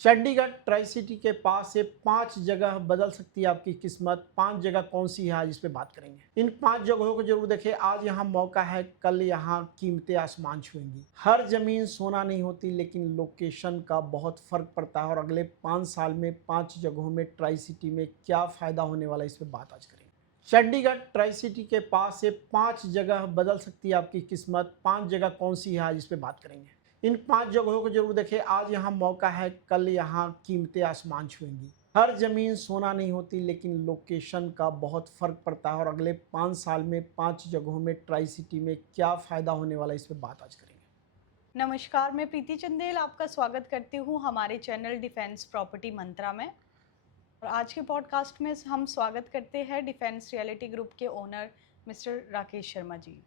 Chandigarh tri city के पास से 5 जगह बदल सकती है आपकी किस्मत। 5 जगह कौन सी है, आज इस पे बात करेंगे। इन 5 जगहों को जरूर देखें। आज यहाँ मौका है, कल यहाँ कीमतें आसमान छुएंगी। हर जमीन सोना नहीं होती, लेकिन लोकेशन का बहुत फर्क पड़ता है। और अगले 5 साल में 5 जगहों में ट्राई सिटी में क्या फ़ायदा होने वाला है, इस पे बात आज करेंगे। चंडीगढ़ ट्राई सिटी के पास से 5 जगह बदल सकती है आपकी किस्मत। 5 जगह कौन सी है, आज इस पे बात करेंगे। इन 5 जगहों को जरूर देखें। आज यहाँ मौका है, कल यहाँ कीमतें आसमान छुएंगी। हर जमीन सोना नहीं होती, लेकिन लोकेशन का बहुत फर्क पड़ता है। और अगले 5 साल में 5 जगहों में ट्राई सिटी में क्या फ़ायदा होने वाला है, इस पे बात आज करेंगे। नमस्कार, मैं प्रीति चंदेल आपका स्वागत करती हूँ हमारे चैनल डिफेंस प्रॉपर्टी मंत्रा में। और आज के पॉडकास्ट में हम स्वागत करते हैं डिफेंस रियलिटी ग्रुप के owner mister Rakesh Sharma ji.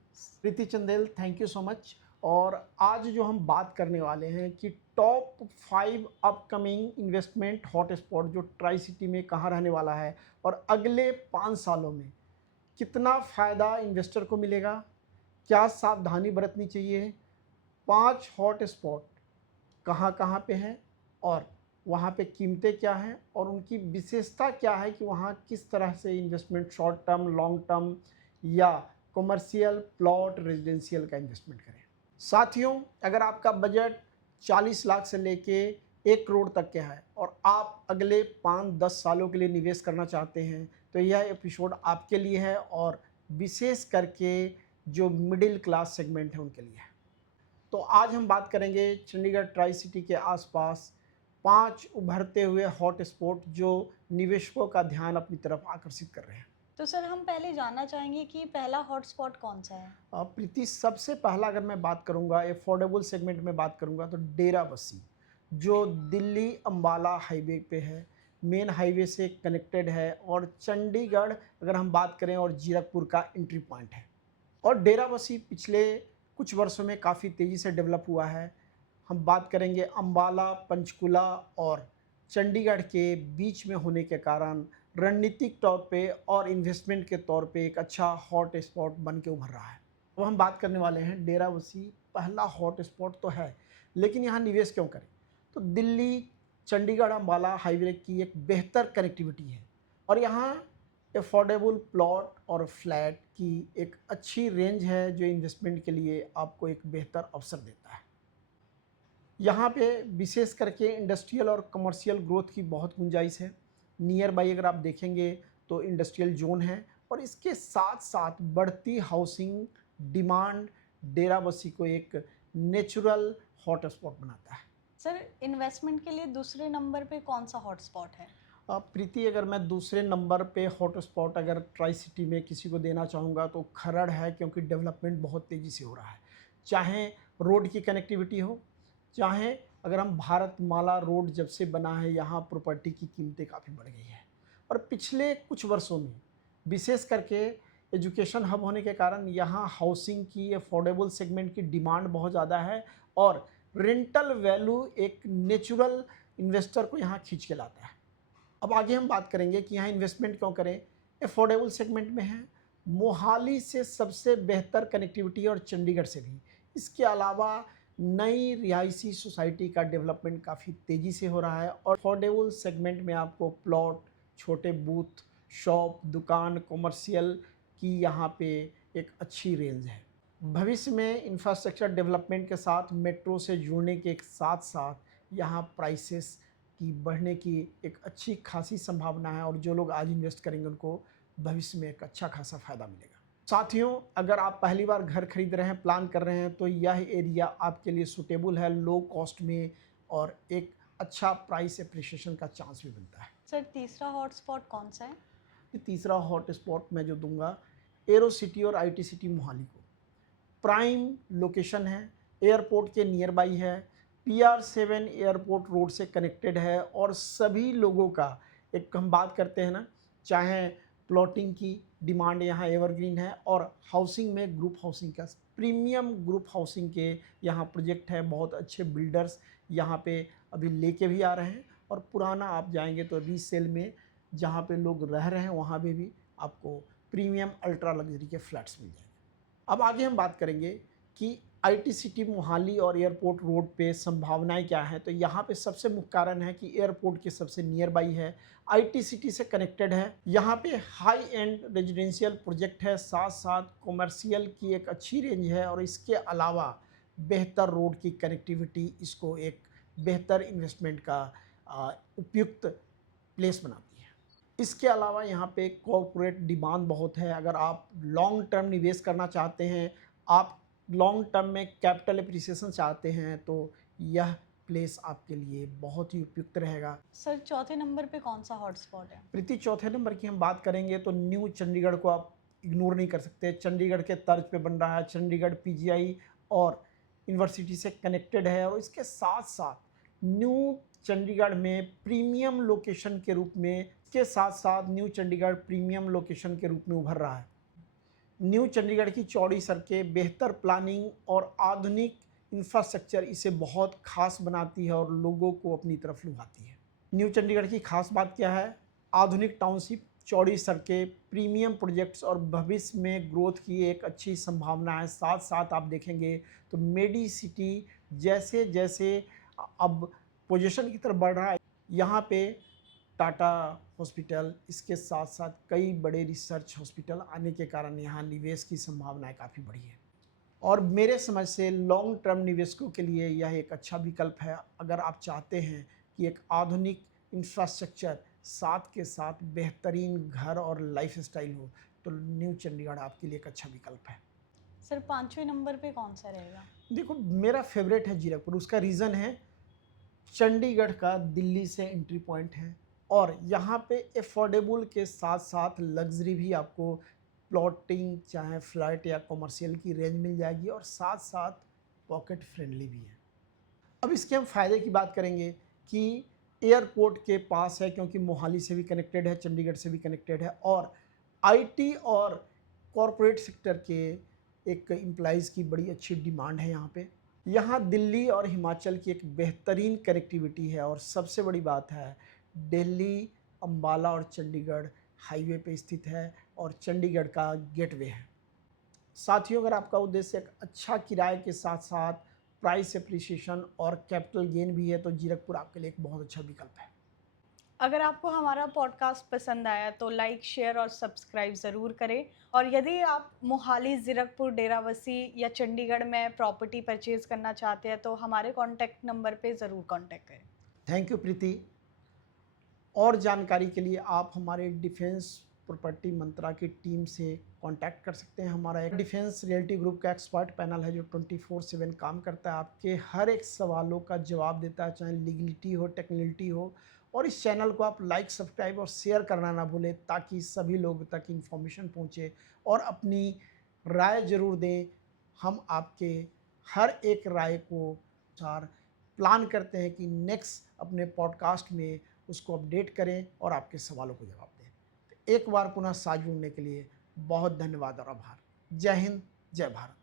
Preeti Chandel, thank you so much. और आज जो हम बात करने वाले हैं कि टॉप 5 अपकमिंग इन्वेस्टमेंट हॉटस्पॉट जो ट्राई सिटी में कहाँ रहने वाला है, और अगले 5 सालों में कितना फ़ायदा इन्वेस्टर को मिलेगा, क्या सावधानी बरतनी चाहिए, 5 हॉटस्पॉट कहाँ कहाँ पे हैं, और वहाँ पे कीमतें क्या हैं, और उनकी विशेषता क्या है कि वहाँ किस तरह से investment short term, long term या कमर्शियल, प्लॉट, रेजिडेंशियल का इन्वेस्टमेंट करें। साथियों, अगर आपका बजट 40 लाख से लेके 1 करोड़ तक का है और आप अगले 5-10 सालों के लिए निवेश करना चाहते हैं, तो यह एपिसोड आपके लिए है, और विशेष करके जो मिडिल क्लास सेगमेंट है उनके लिए है। तो आज हम बात करेंगे चंडीगढ़ ट्राई सिटी के आसपास 5 उभरते हुए हॉट स्पॉट जो निवेशकों का ध्यान अपनी तरफ आकर्षित कर रहे हैं। तो सर, हम पहले जानना चाहेंगे कि पहला हॉटस्पॉट कौन सा है। प्रीति, सबसे पहला अगर मैं बात करूंगा, अफोर्डेबल सेगमेंट में बात करूंगा, तो डेराबस्सी जो दिल्ली अंबाला हाईवे पे है, मेन हाईवे से कनेक्टेड है, और चंडीगढ़ अगर हम बात करें और जीरकपुर का एंट्री पॉइंट है। और डेराबस्सी पिछले कुछ वर्षों में काफ़ी तेज़ी से डेवलप हुआ है। हम बात करेंगे अंबाला, पंचकुला और चंडीगढ़ के बीच में होने के कारण रणनीतिक तौर पे और इन्वेस्टमेंट के तौर पे एक अच्छा हॉट स्पॉट बन के उभर रहा है। तो हम बात करने वाले हैं डेराबस्सी। पहला हॉट स्पॉट तो है, लेकिन यहाँ निवेश क्यों करें? तो दिल्ली चंडीगढ़ अंबाला हाईवे की एक बेहतर कनेक्टिविटी है, और यहाँ अफोर्डेबल प्लॉट और फ्लैट की एक अच्छी रेंज है जो इन्वेस्टमेंट के लिए आपको एक बेहतर अवसर देता है। यहाँ पे विशेष करके इंडस्ट्रियल और कमर्शियल ग्रोथ की बहुत गुंजाइश है। नियर बाई अगर आप देखेंगे तो इंडस्ट्रियल जोन है, और इसके साथ साथ बढ़ती हाउसिंग डिमांड डेराबस्सी को एक नेचुरल हॉटस्पॉट बनाता है। सर, इन्वेस्टमेंट के लिए दूसरे नंबर पे कौन सा हॉटस्पॉट है। प्रीति, अगर मैं दूसरे नंबर पे हॉटस्पॉट अगर ट्राई सिटी में किसी को देना चाहूँगा तो खरड़ है, क्योंकि डेवलपमेंट बहुत तेज़ी से हो रहा है। चाहे रोड की कनेक्टिविटी हो, चाहे अगर हम भारतमाला रोड जब से बना है, यहाँ प्रॉपर्टी की कीमतें काफ़ी बढ़ गई है। और पिछले कुछ वर्षों में विशेष करके एजुकेशन हब होने के कारण यहाँ हाउसिंग की, अफोर्डेबल सेगमेंट की डिमांड बहुत ज़्यादा है, और रेंटल वैल्यू एक नेचुरल इन्वेस्टर को यहाँ खींच के लाता है। अब आगे हम बात करेंगे कि यहाँ इन्वेस्टमेंट क्यों करें। अफोर्डेबल सेगमेंट में है, मोहाली से सबसे बेहतर कनेक्टिविटी और चंडीगढ़ से भी। इसके अलावा नई रिहायशी सोसाइटी का डेवलपमेंट काफ़ी तेज़ी से हो रहा है, और अफोर्डेबल सेगमेंट में आपको प्लॉट, छोटे बूथ, शॉप, दुकान, कमर्शियल की यहाँ पे एक अच्छी रेंज है। भविष्य में इंफ्रास्ट्रक्चर डेवलपमेंट के साथ मेट्रो से जुड़ने के साथ साथ यहाँ प्राइसेस की बढ़ने की एक अच्छी खासी संभावना है, और जो लोग आज इन्वेस्ट करेंगे उनको भविष्य में एक अच्छा खासा फ़ायदा मिलेगा। साथियों, अगर आप पहली बार घर खरीद रहे हैं, प्लान कर रहे हैं, तो यह एरिया आपके लिए सूटेबल है, लो कॉस्ट में, और एक अच्छा प्राइस एप्रिसिएशन का चांस भी बनता है। सर, तीसरा हॉटस्पॉट कौन सा है। ये तीसरा हॉट स्पॉट मैं जो दूंगा, एरो सिटी और IT सिटी मोहाली को। प्राइम लोकेशन है, एयरपोर्ट के नियर बाई है, PR7 एयरपोर्ट रोड से कनेक्टेड है, और सभी लोगों का एक हम बात करते हैं ना, चाहे प्लॉटिंग की डिमांड यहाँ एवरग्रीन है, और हाउसिंग में ग्रुप हाउसिंग का प्रीमियम ग्रुप हाउसिंग के यहाँ प्रोजेक्ट है। बहुत अच्छे बिल्डर्स यहाँ पे अभी लेके भी आ रहे हैं, और पुराना आप जाएंगे तो रीसेल में जहाँ पे लोग रह रहे हैं वहाँ पे भी आपको प्रीमियम अल्ट्रा लग्जरी के फ्लैट्स मिल जाएंगे। अब आगे हम बात करेंगे कि आईटी सिटी मोहाली और एयरपोर्ट रोड पे संभावनाएं क्या हैं, तो यहाँ पे सबसे मुख्य कारण है कि एयरपोर्ट के सबसे नियर बाई है, आईटी सिटी से कनेक्टेड है, यहाँ पे हाई एंड रेजिडेंशियल प्रोजेक्ट है, साथ साथ कॉमर्शियल की एक अच्छी रेंज है और इसके अलावा बेहतर रोड की कनेक्टिविटी इसको एक बेहतर इन्वेस्टमेंट का उपयुक्त प्लेस बनाती है। इसके अलावा यहाँ पे कॉरपोरेट डिमांड बहुत है। अगर आप लॉन्ग टर्म निवेश करना चाहते हैं, आप लॉन्ग टर्म में कैपिटल एप्रिसिएशन चाहते हैं, तो यह प्लेस आपके लिए बहुत ही उपयुक्त रहेगा। सर चौथे नंबर पे कौन सा हॉटस्पॉट है? प्रीति, चौथे नंबर की हम बात करेंगे तो न्यू चंडीगढ़ को आप इग्नोर नहीं कर सकते। चंडीगढ़ के तर्ज पे बन रहा है। चंडीगढ़ पीजीआई और यूनिवर्सिटी से कनेक्टेड है और इसके साथ साथ न्यू चंडीगढ़ में प्रीमियम लोकेशन के रूप में न्यू चंडीगढ़ प्रीमियम लोकेशन के रूप में उभर रहा है। न्यू चंडीगढ़ की चौड़ी सड़कें, बेहतर प्लानिंग और आधुनिक इंफ्रास्ट्रक्चर इसे बहुत खास बनाती है और लोगों को अपनी तरफ लुभाती है। न्यू चंडीगढ़ की खास बात क्या है? आधुनिक टाउनशिप, चौड़ी सड़कें, प्रीमियम प्रोजेक्ट्स और भविष्य में ग्रोथ की एक अच्छी संभावना है। साथ साथ आप देखेंगे तो मेडी सिटी जैसे जैसे अब पोजीशन की तरफ बढ़ रहा है, यहाँ पे टाटा हॉस्पिटल, इसके साथ साथ कई बड़े रिसर्च हॉस्पिटल आने के कारण यहाँ निवेश की संभावनाएं काफ़ी बढ़ी है और मेरे समझ से लॉन्ग टर्म निवेशकों के लिए यह एक अच्छा विकल्प है। अगर आप चाहते हैं कि एक आधुनिक इंफ्रास्ट्रक्चर साथ के साथ बेहतरीन घर और लाइफस्टाइल हो, तो न्यू चंडीगढ़ आपके लिए एक अच्छा विकल्प है। सर पांचवें नंबर पे कौन सा रहेगा? देखो, मेरा फेवरेट है जीरकपुर। उसका रीज़न है चंडीगढ़ का दिल्ली से एंट्री पॉइंट है और यहाँ पे अफोर्डेबल के साथ साथ लग्जरी भी आपको प्लॉटिंग चाहे फ्लैट या कॉमर्शियल की रेंज मिल जाएगी और साथ साथ पॉकेट फ्रेंडली भी है। अब इसके हम फ़ायदे की बात करेंगे कि एयरपोर्ट के पास है, क्योंकि मोहाली से भी कनेक्टेड है, चंडीगढ़ से भी कनेक्टेड है और आईटी और कॉरपोरेट सेक्टर के एक एम्प्लॉइज़ की बड़ी अच्छी डिमांड है यहाँ पे। यहाँ दिल्ली और हिमाचल की एक बेहतरीन कनेक्टिविटी है और सबसे बड़ी बात है, दिल्ली, अम्बाला और चंडीगढ़ हाईवे पे स्थित है और चंडीगढ़ का गेटवे है। साथियों, अगर आपका उद्देश्य एक अच्छा किराए के साथ साथ प्राइस एप्रिसिएशन और कैपिटल गेन भी है, तो जीरकपुर आपके लिए एक बहुत अच्छा विकल्प है। अगर आपको हमारा पॉडकास्ट पसंद आया तो लाइक, शेयर और सब्सक्राइब ज़रूर करें। और यदि आप मोहाली, ज़ीरकपुर, डेराबस्सी या चंडीगढ़ में प्रॉपर्टी परचेज़ करना चाहते हैं तो हमारे कॉन्टैक्ट नंबर पे ज़रूर कॉन्टैक्ट करें। थैंक यू प्रीति। और जानकारी के लिए आप हमारे डिफेंस प्रॉपर्टी मंत्रा की टीम से कांटेक्ट कर सकते हैं। हमारा एक डिफेंस रियल्टी ग्रुप का एक्सपर्ट पैनल है जो 24/7 काम करता है, आपके हर एक सवालों का जवाब देता है, चाहे लीगलिटी हो, टेक्निकलिटी हो। और इस चैनल को आप लाइक, सब्सक्राइब और शेयर करना ना भूलें ताकि सभी लोग तक इन्फॉर्मेशन पहुँचे और अपनी राय ज़रूर दें। हम आपके हर एक राय को प्लान करते हैं कि नेक्स्ट अपने पॉडकास्ट में उसको अपडेट करें और आपके सवालों को जवाब दें। तो एक बार पुनः साथ जुड़ने के लिए बहुत धन्यवाद और आभार। जय हिंद, जय भारत।